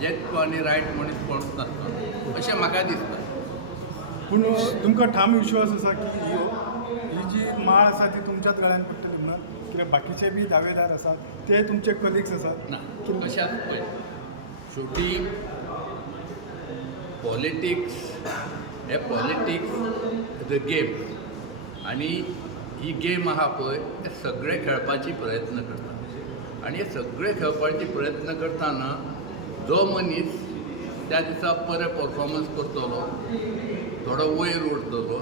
जेको आनी रायट मनीस कोण नासता अशें म्हाका दिसता. पूण तुमकां ठाम विश्वास आसा की ही जी माळ आसा ती तुमच्याच गळ्यान पडटली म्हणून, कित्याक बाकीचे बी दावेदार आसात ते तुमचे कलिग्स आसात. ना कशात पळय शेवटी पॉलिटिक्स हे पॉलिटिक्स द गेम आनी ही गेम आहा पळय ते सगळे खेळपाची प्रयत्न करता आनी हे सगळे खेळपाची प्रयत्न करतना जो मनीस त्या दिसा बरे परफॉर्मन्स करतलो थोडो वयर उरतलो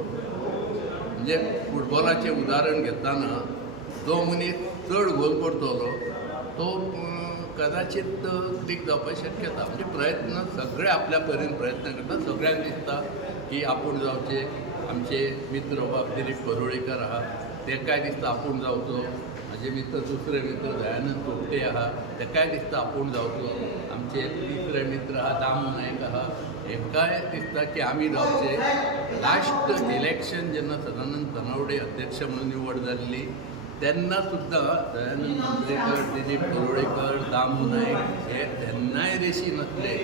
म्हणजे फुटबॉलाचें उदाहरण घेतना जो मनीस चड गोल करतलो तो कदाचित क्लिक जावपाची शक्यता म्हणजे प्रयत्न सगळे आपल्या परीन प्रयत्न करता. सगळ्यांक दिसता की आपूण जावचे. आमचे मित्र बाब दिलीप परोळेकर आहा तेकाय दिसता आपूण जावचो. म्हाजे मित्र दुसरे मित्र दयानंद सोपटे आहा तेकाय दिसता आपूण जावचो. आमचे तिसरे मित्र आहा दामू नायक आहा हेंकाय दिसता की आमी जावचे. लास्ट इलेक्शन जेन्ना सदानंद तनवडे अध्यक्ष म्हणून निवड जाल्ली तेन्ना सुद्दां दयानंद मंत्रेकर दिलीप परोळेकर दामू नायक हे तेन्नाय रेशी नासले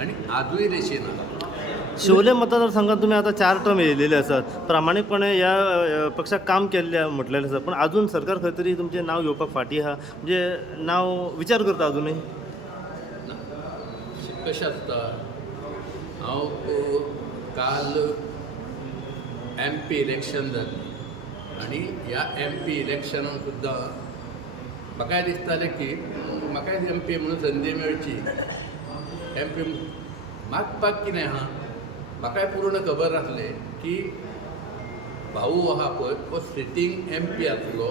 आनी आजूय रेशी ना. शिवोले मतदारसंघात तुम्ही आता 4 टर्म येयलेले आसात. प्रामाणीकपणे ह्या पक्षाक काम केल्ले म्हटलेलें आसा, पण अजून सरकार खंय तरी तुमचें नांव येवपाक फाटीं आहा म्हणजे नांव विचार करता अजूनय? कशें आसता हांव काल MP इलेक्शन जाल्लें आनी ह्या MP इलेक्शनाक सुद्दां म्हाकाय दिसतालें की म्हाकाय MP म्हणून संदी मेळची. MP मागपाक कितें आहा म्हाकाय पूर्ण खबर आसलें की भाऊ आहा पळय तो सिटींग MP आसलो.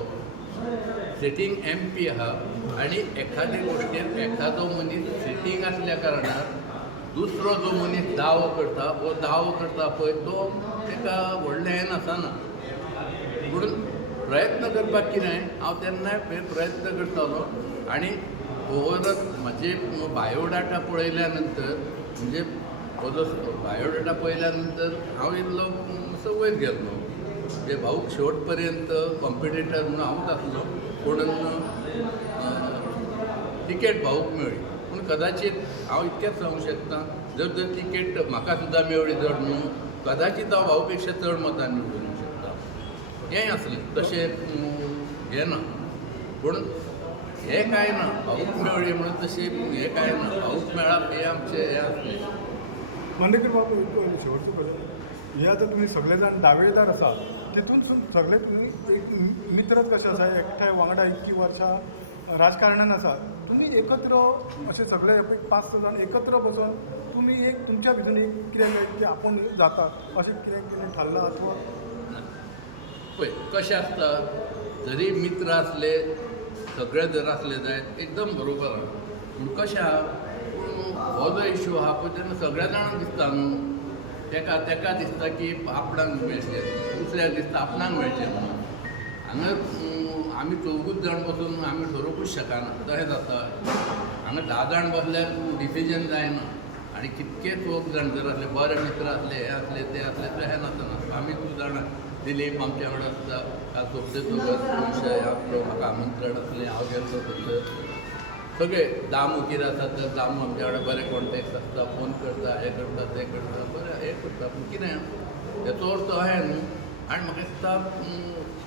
सिटींग MP आहा आनी एखादे गोश्टीर एखादो मनीस सिटींग आसल्या कारणान दुसरो जो मनीस दावो करता वो दावो करता पळय तो तेका व्हडलें हें आसना. पूण प्रयत्न करपाक कितें हांव तेन्नाय प्रयत्न करतालो आनी ओवरऑल म्हाजे बायोडाटा पळयल्या नंतर म्हणजे म्हजो बायोडाटा पळयल्या नंतर हांव इल्लो असो वयर गेल्लो. म्हणजे भाऊक शेवट पर्यंत कॉम्पिटेटर म्हणून हांवूच आसलो पूण तिकेट भाऊक मेळ्ळी. पूण कदाचित हांव इतकेंच सांगूंक शकता जर तिकेट म्हाका सुद्दां मेळ्ळी जड न्हू कदाचित हांव भाऊ पेक्षा चड मतां निवडूंक शकता. हेंय आसलें तशें हें ना. पूण हें कांय ना भाऊक मेळ्ळी म्हणून तशें हें कांय ना. भाऊक मेळप हें आमचें हें आसलें. मंडेकर बाबू एक शेवटचो प्रश्न. हे आतां तुमी सगळे जाण दावेदार आसा तितून सगळे तुमी एक मित्रच कशे आसा एकठांय वांगडा इतकी वर्सां राजकारणान आसा. तुमी एकत्र अशे सगळे 5-6 जाण एकत्र बसून तुमी एक तुमच्या भितर एक कितें की आपूण जातात अशें कितें थारलां अथवा पळय कशें आसता जरी मित्र आसले सगळे जर आसले जायत एकदम बरोबर आहा. पूण कशें आहा हो जो इश्यू आहा पळय तेन्ना सगळ्या जाणांक दिसता न्हू तेका दिसता की आपणाक मेळचें दुसऱ्याक दिसता आपणाक मेळचें म्हणून. हांगा आमी चौगूच जाण बसून आमी ठरोवंकूच शकना तशें जाता. हांगा 10 जाण बसल्यार डिसिजन जायना आनी कितके 4 जाण जर आसले बरे मित्र आसले हे आसले ते आसले तशें नासतना आमी 2 जाणां दिलीप आमच्या वांगडा आसता. काल सोपतेचो विशय म्हाका आमंत्रण आसलें हांव गेल्लो थंयसर. सगळे दामू कितें आसा तर दामू आमच्या वांगडा बरे कॉन्टेक्ट आसता फोन करता हें करता तें करता बरें हें करता. पूण कितें हेचो अर्थ अहें न्हू. आनी म्हाका दिसता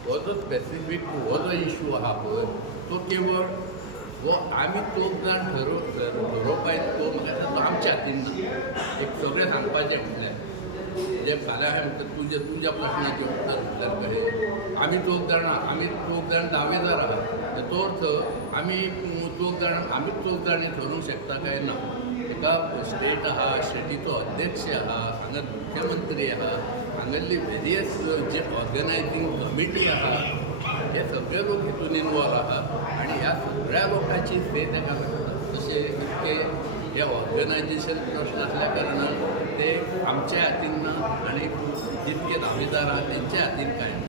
हो जो स्पेसिफीक हो जो इश्यू आहा पळय तो केवळ हो आमी 2 जाण ठरोवपाक तो म्हाका दिसता तो आमच्या हातीन ना. एक सगळें सांगपाचें म्हटल्यार जे फाल्यां हांवें म्हणटा तुज्या प्रश्नाचें उत्तर म्हटल्यार कशें आमी 2 जाण दावेदार आहा हेचो अर्थ आमी 2 जाण आमी 2 जाणी ठरोवंक शकता काय ना. एका स्टेट आहा स्टेटीचो अध्यक्ष आहा हांगा मुख्यमंत्री आहा हांगासली वेरियस जे ऑर्गनायझींग कमिटी आहा हे सगळे लोक हितून इनवॉल्व आहा आनी ह्या सगळ्या लोकांची फेथ तेका लागता. तशें इतके हे ऑर्गनायजेशन ट्रस्ट आसल्या कारणान ते आमच्या हातीन ना आनी जितके दावेदार आहा तेंच्या हातीन कांय ना.